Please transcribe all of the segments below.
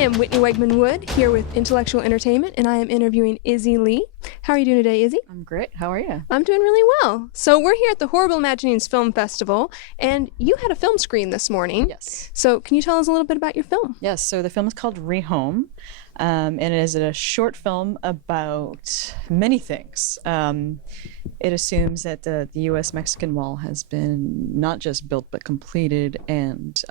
am Whitney Wegman-Wood, here with Intellectual Entertainment, and I am interviewing Izzy Lee. How are you doing today, Izzy? I'm great. How are you? I'm doing really well. So we're here at the Horrible Imaginings Film Festival, and you had a film screen this morning. Yes. So can you tell us a little bit about your film? Yes, so the film is called Rehome, and it is a short film about many things. It assumes that the U.S.-Mexican wall has been not just built but completed, and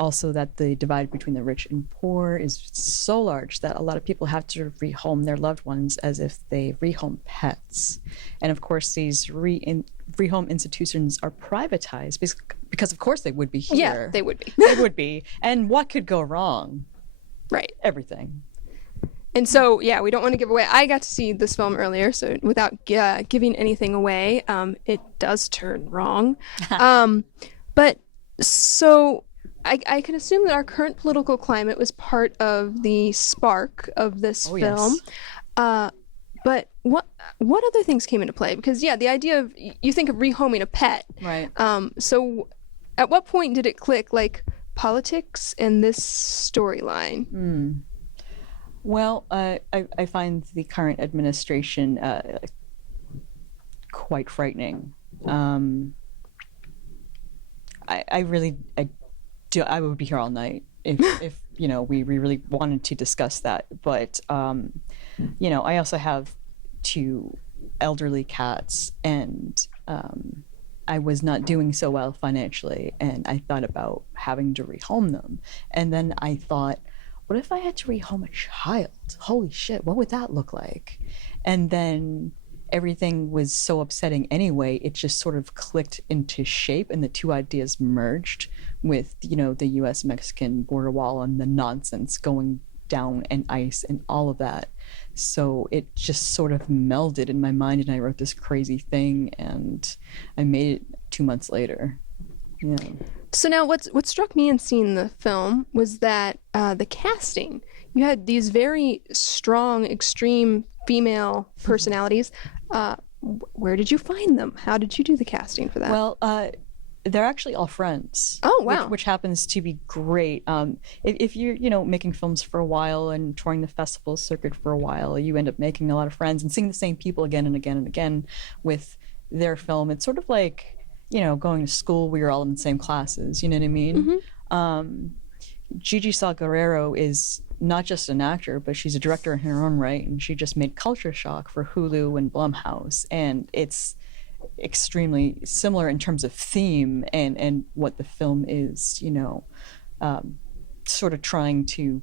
also that the divide between the rich and poor is so large that a lot of people have to rehome their loved ones as if they rehome pets. And of course, these rehome institutions are privatized because of course they would be here. Yeah, they would be. They would be. And what could go wrong? Right. Everything. And so, yeah, we don't want to give away. I got to see this film earlier, so without giving anything away, it does turn wrong. But so I can assume that our current political climate was part of the spark of this film. Yes. But what other things came into play? Because, yeah, the idea of, you think of rehoming a pet. Right. So at what point did it click, like, politics and this storyline? Well, I find the current administration quite frightening. I would be here all night if we really wanted to discuss that. But I also have 2 elderly cats, and I was not doing so well financially, and I thought about having to rehome them. And then I thought, what if I had to rehome a child? Holy shit, what would that look like? And then everything was so upsetting anyway, it just sort of clicked into shape, and the 2 ideas merged with, the U.S.-Mexican border wall and the nonsense going down and ice and all of that. So it just sort of melded in my mind, and I wrote this crazy thing, and I made it 2 months later. Yeah. So now what struck me in seeing the film was that the casting. You had these very strong, extreme female personalities. Where did you find them? How did you do the casting for that? Well, they're actually all friends. Oh, wow. Which happens to be great. If you're, making films for a while and touring the festival circuit for a while, you end up making a lot of friends and seeing the same people again and again and again with their film. It's sort of like, going to school where you're all in the same classes, you know what I mean? Mm-hmm. Gigi Saw-Guerrero is not just an actor, but she's a director in her own right, and she just made Culture Shock for Hulu and Blumhouse, and it's extremely similar in terms of theme and what the film is, sort of trying to,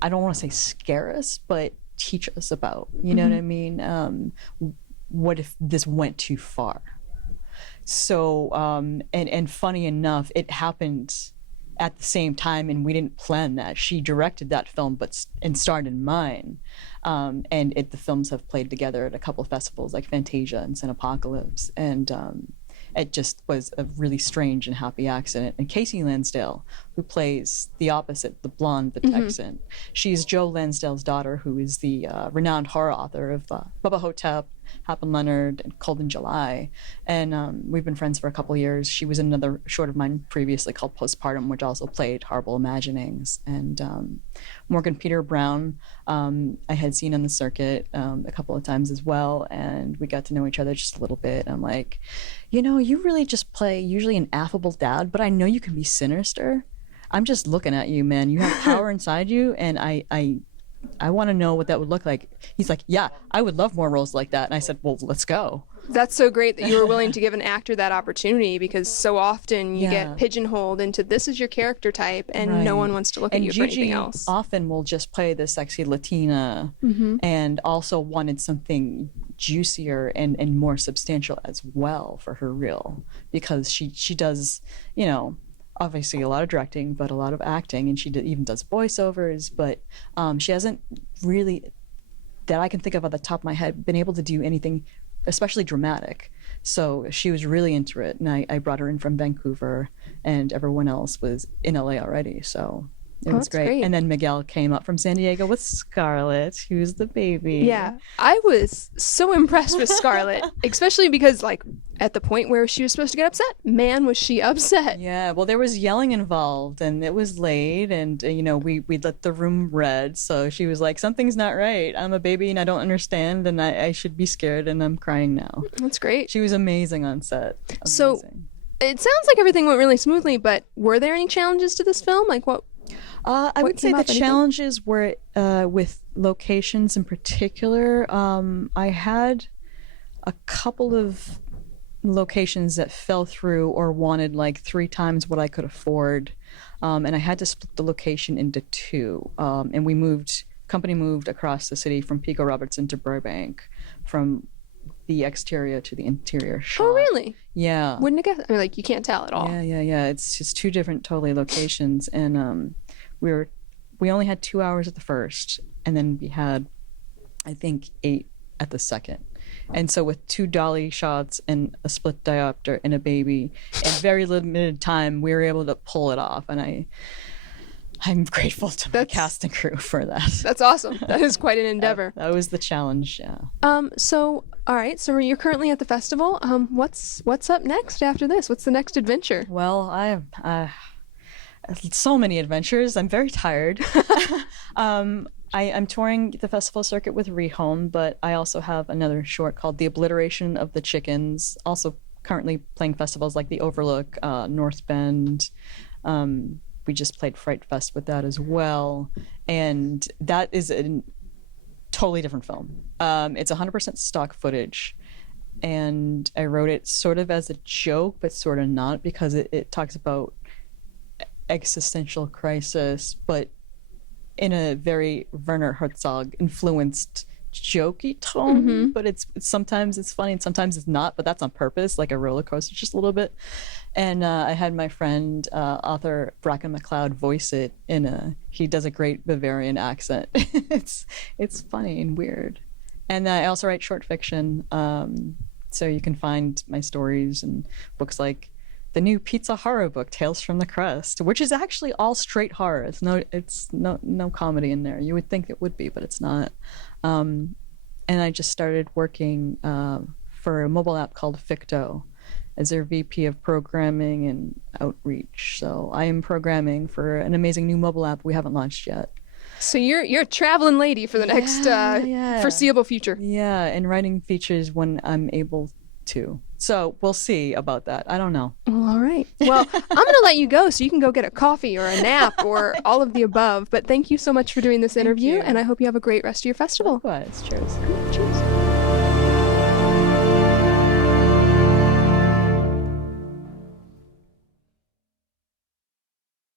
I don't want to say scare us, but teach us about, you know what I mean? What if this went too far? So, and funny enough, it happened at the same time, and we didn't plan that. She directed that film, and starred in mine. And the films have played together at a couple of festivals like Fantasia and Cinepocalypse, and it just was a really strange and happy accident. And Casey Lansdale, who plays the opposite, the blonde, the Texan, she's Joe Lansdale's daughter, who is the renowned horror author of Bubba Hotep, Happen Leonard, and Cold in July. And we've been friends for a couple of years. She was in another short of mine previously called Postpartum, which also played Horrible Imaginings. And Morgan Peter Brown, I had seen on the circuit a couple of times as well, and we got to know each other just a little bit. I'm like, you really just play usually an affable dad, but I know you can be sinister. I'm just looking at you, man. You have power inside you, and I want to know what that would look like. He's like, yeah, I would love more roles like that. And I said, well, let's go. That's so great that you were willing to give an actor that opportunity, because so often you get pigeonholed into this is your character type, and no one wants to look at you for anything else. And Gigi often will just play the sexy Latina, and also wanted something juicier and more substantial as well for her reel, because she does, obviously a lot of directing, but a lot of acting, and she even does voiceovers, but she hasn't really, that I can think of at the top of my head, been able to do anything especially dramatic. So she was really into it, and I brought her in from Vancouver, and everyone else was in LA already, so It Oh, was that's great. great. And then Miguel came up from San Diego with Scarlett, who's the baby. Yeah, I was so impressed with Scarlett, especially because, like, at the point where she was supposed to get upset, man, was she upset. Yeah, well, there was yelling involved, and it was late, and we lit the room red, so she was like, "Something's not right. I'm a baby, and I don't understand, and I should be scared, and I'm crying now." That's great. She was amazing on set. So, Amazing. it sounds like everything went really smoothly, but were there any challenges to this film? Like, what? I would say came the up, anything? challenges were with locations in particular. I had a couple of locations that fell through or wanted like 3 times what I could afford, and I had to split the location into 2. And company moved across the city from Pico Robertson to Burbank, from the exterior to the interior shot. Oh, really? Yeah. Wouldn't have guessed. I mean, like, you can't tell at all. Yeah. It's just 2 different totally locations, and we only had 2 hours at the first, and then we had, I think, 8 at the second. And so with 2 dolly shots and a split diopter and a baby and very limited time, we were able to pull it off. And I'm grateful to my cast and crew for that. That's awesome. That is quite an endeavor. That was the challenge, yeah. So, all right. So you're currently at the festival. What's up next after this? What's the next adventure? Well, I have so many adventures. I'm very tired. I'm touring the festival circuit with Rehome, but I also have another short called The Obliteration of the Chickens, also currently playing festivals like the Overlook, North Bend. We just played Fright Fest with that as well. And that is a totally different film. It's 100% stock footage. And I wrote it sort of as a joke, but sort of not, because it talks about existential crisis, but in a very Werner Herzog influenced jokey tone. But it's sometimes it's funny and sometimes it's not, but that's on purpose, like a roller coaster, just a little bit. And I had my friend author Bracken McLeod voice it he does a great Bavarian accent. it's funny and weird. And I also write short fiction, so you can find my stories and books like the new pizza horror book, Tales from the Crust, which is actually all straight horror. It's no comedy in there. You would think it would be, but it's not. And I just started working for a mobile app called Ficto as their VP of programming and outreach. So I am programming for an amazing new mobile app we haven't launched yet. So you're a traveling lady for the next foreseeable future. Yeah, and writing features when I'm able to. So we'll see about that. I don't know. Well, all right. Well, I'm going to let you go so you can go get a coffee or a nap or all of the above. But thank you so much for doing this interview, and I hope you have a great rest of your festival. Likewise. Cheers. Cheers.